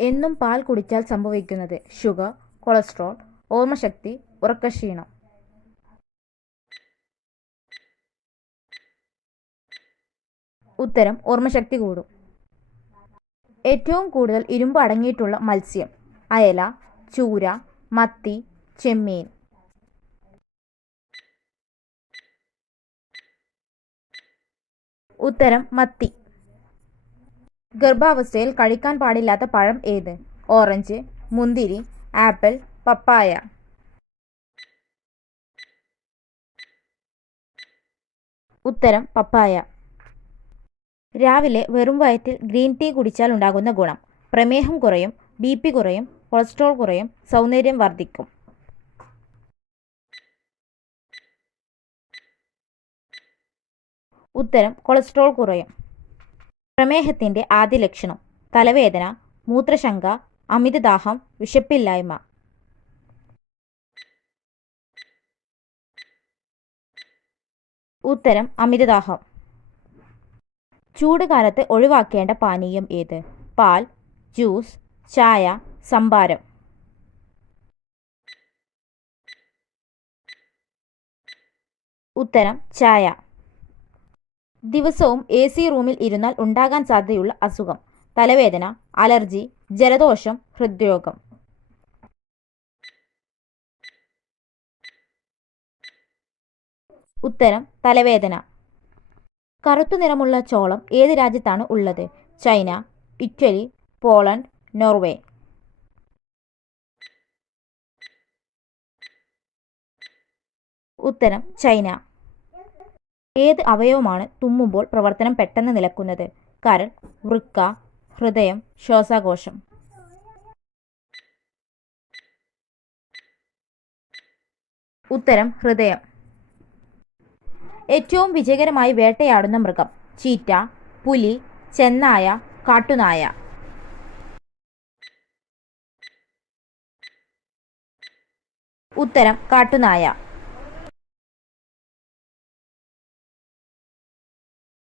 എന്നും പാൽ കുടിച്ചാൽ സംഭവിക്കുന്നത് ഷുഗർ, കൊളസ്ട്രോൾ, ഓർമ്മശക്തി, ഉറക്കക്ഷീണം. ഉത്തരം ഓർമ്മശക്തി കൂടും. ഏറ്റവും കൂടുതൽ ഇരുമ്പ് അടങ്ങിയിട്ടുള്ള മത്സ്യം അയല, ചൂര, മത്തി, ചെമ്മീൻ. ഉത്തരം മത്തി. ഗർഭാവസ്ഥയിൽ കഴിക്കാൻ പാടില്ലാത്ത പഴം ഏത്? ഓറഞ്ച്, മുന്തിരി, ആപ്പിൾ, പപ്പായ. ഉത്തരം പപ്പായ. രാവിലെ വെറും വയറ്റിൽ ഗ്രീൻ ടീ കുടിച്ചാൽ ഉണ്ടാകുന്ന ഗുണം: പ്രമേഹം കുറയും, BP കുറയും, കൊളസ്ട്രോൾ കുറയും, സൗന്ദര്യം വർദ്ധിക്കും. ഉത്തരം കൊളസ്ട്രോൾ കുറയും. പ്രമേഹത്തിന്റെ ആദ്യ ലക്ഷണം: തലവേദന, മൂത്രശങ്ക, അമിതദാഹം, വിശപ്പില്ലായ്മ. ഉത്തരം അമിതദാഹം. ചൂടുകാലത്ത് ഒഴിവാക്കേണ്ട പാനീയം ഏത്? പാൽ, ജ്യൂസ്, ചായ, സംഭാരം. ഉത്തരം ചായ. ദിവസവും AC റൂമിൽ ഇരുന്നാൽ ഉണ്ടാകാൻ സാധ്യതയുള്ള അസുഖം: തലവേദന, അലർജി, ജലദോഷം, ഹൃദ്രോഗം. ഉത്തരം തലവേദന. കറുത്തു നിറമുള്ള ചോളം ഏത് രാജ്യത്താണ് ഉള്ളത്? China, Italy, Poland, Norway. ഉത്തരം ചൈന. ഏത് അവയവമാണ് തുമ്മുമ്പോൾ പ്രവർത്തനം പെട്ടെന്ന് നിലക്കുന്നത്? കരൾ, വൃക്ക, ഹൃദയം, ശ്വാസകോശം. ഉത്തരം ഹൃദയം. ഏറ്റവും വിജയകരമായി വേട്ടയാടുന്ന മൃഗം: ചീറ്റ, പുലി, ചെന്നായ, കാട്ടുനായ. ഉത്തരം കാട്ടുനായ.